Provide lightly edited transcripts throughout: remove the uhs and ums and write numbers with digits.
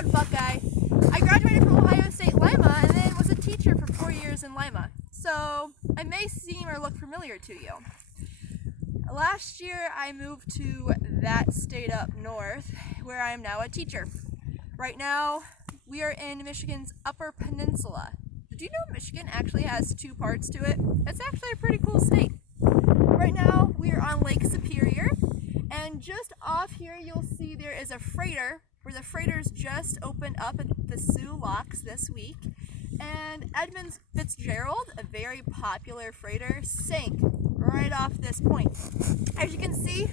proud Buckeye. I graduated from Ohio State Lima and then was a teacher for 4 years in Lima. So I may seem or look familiar to you. Last year I moved to that state up north where I am now a teacher. Right now we are in Michigan's Upper Peninsula. Did you know Michigan actually has 2 parts to it? It's actually a pretty cool state. Right now we are on Lake Superior, and just off here you'll see there is a freighter where the freighters just opened up at the Sioux Locks this week, and Edmund Fitzgerald, a very popular freighter, sank right off this point. As you can see,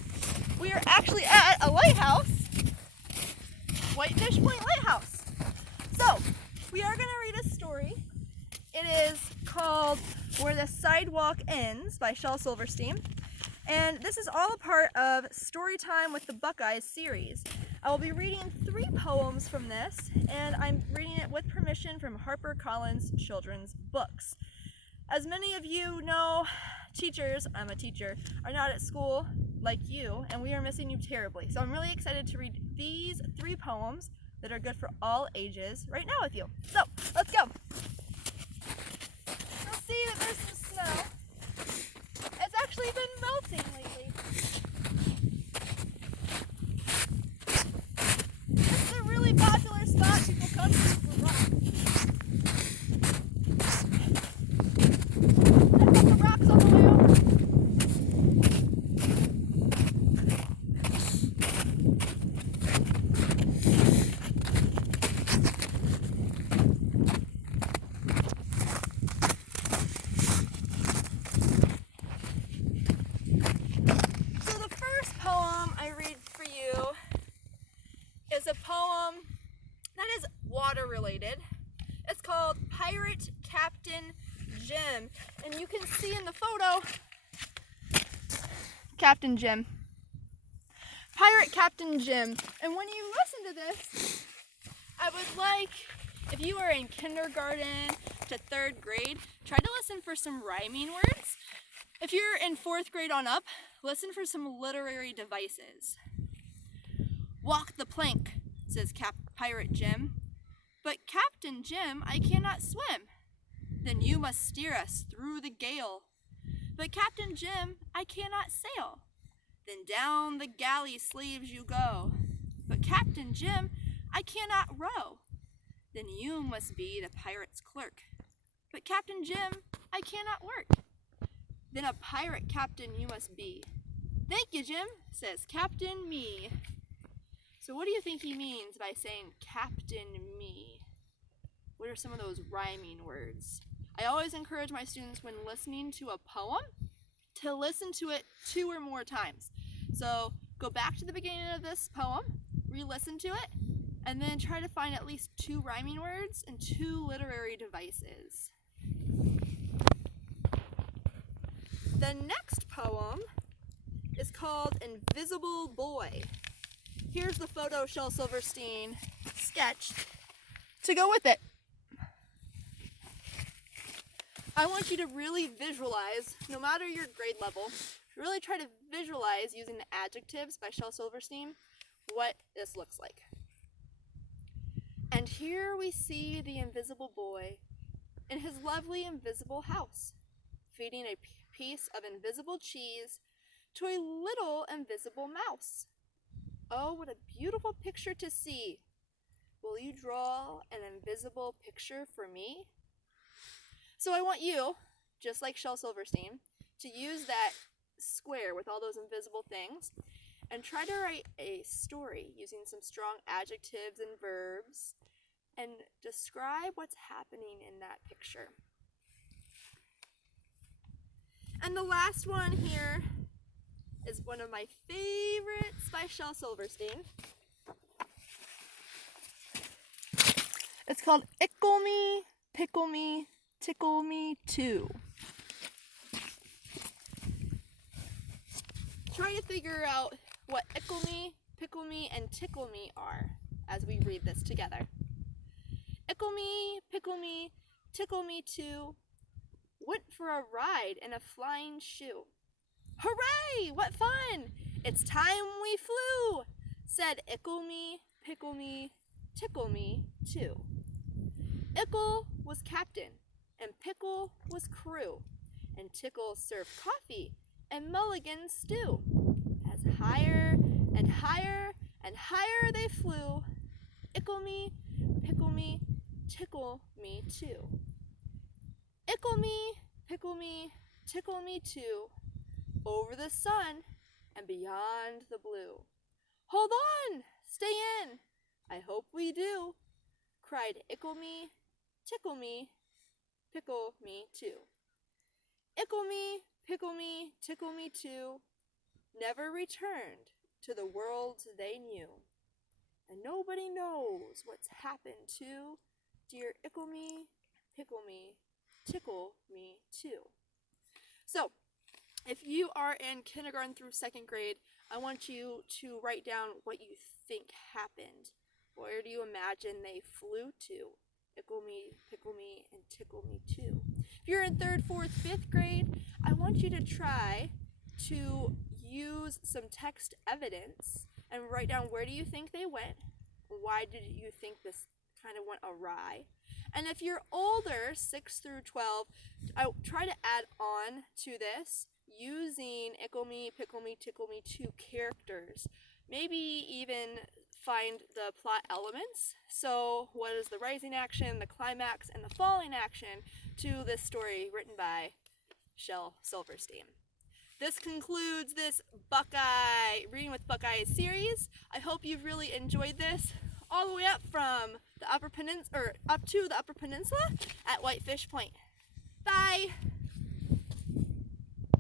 we are actually at a lighthouse, Whitefish Point Lighthouse. So we are going to read a story. It is called Where the Sidewalk Ends by Shel Silverstein, and this is all a part of Storytime with the Buckeyes series. I will be reading 3 poems from this, and I'm reading it with permission from HarperCollins Children's Books. As many of you know, teachers, I'm a teacher, are not at school like you, and we are missing you terribly. So I'm really excited to read these 3 poems that are good for all ages right now with you. So, let's go! You'll see that there's some snow. It's actually been melting lately. This is a really popular spot people come to for rocks. I put the rocks on the way over. So the first poem I read for you is a poem that is water related. It's called Pirate Captain Jim, and you can see in the photo Captain Jim. Pirate Captain Jim. And when you listen to this, I would like, if you are in kindergarten to 3rd grade, try to listen for some rhyming words. If you're in 4th grade on up, listen for some literary devices. Walk the plank, says Pirate Jim. But Captain Jim, I cannot swim. Then you must steer us through the gale. But Captain Jim, I cannot sail. Then down the galley slaves you go. But Captain Jim, I cannot row. Then you must be the pirate's clerk. But Captain Jim, I cannot work. Then a pirate captain you must be. Thank you, Jim, says Captain Me. So what do you think he means by saying Captain Me? What are some of those rhyming words? I always encourage my students when listening to a poem to listen to it 2 or more times. So go back to the beginning of this poem, re-listen to it, and then try to find at least 2 rhyming words and 2 literary devices. The next poem is called Invisible Boy. Here's the photo Shel Silverstein sketched to go with it. I want you to really visualize, no matter your grade level, really try to visualize using the adjectives by Shel Silverstein what this looks like. And here we see the invisible boy in his lovely invisible house, feeding a piece of invisible cheese to a little invisible mouse. Oh, what a beautiful picture to see. Will you draw an invisible picture for me? So I want you, just like Shel Silverstein, to use that square with all those invisible things and try to write a story using some strong adjectives and verbs and describe what's happening in that picture. And the last one here is one of my favorites by Shel Silverstein. It's called Ickle Me, Pickle Me, Tickle Me Too. Try to figure out what ickle me, pickle me, and tickle me are as we read this together. Ickle me, pickle me, tickle me too. Went for a ride in a flying shoe. Hooray! What fun! It's time we flew, said Ickle Me, Pickle Me, tickle me too. Ickle was captain, and Pickle was crew, and Tickle served coffee and mulligan stew. As higher and higher and higher they flew, ickle me, pickle me, tickle me too. Ickle me, pickle me, tickle me too, over the sun and beyond the blue. Hold on, stay in, I hope we do, cried ickle me, tickle me, pickle me too. Ickle me, pickle me, tickle me too, never returned to the world they knew. And nobody knows what's happened to dear ickle me, pickle me, tickle me too. So, if you are in kindergarten through second grade, I want you to write down what you think happened. Where do you imagine they flew to? Ickle me, pickle me, and tickle me too. If you're in third, fourth, fifth grade, I want you to try to use some text evidence and write down where do you think they went? Why did you think this kind of went awry? And if you're older, 6 through 12, I try to add on to this using ickle me, pickle me, tickle me two characters. Maybe even find the plot elements. So what is the rising action, the climax, and the falling action to this story written by Shel Silverstein. This concludes this Buckeye Reading with Buckeye series. I hope you've really enjoyed this, all the way up from the Upper Peninsula, up to the Upper Peninsula at Whitefish Point. Bye!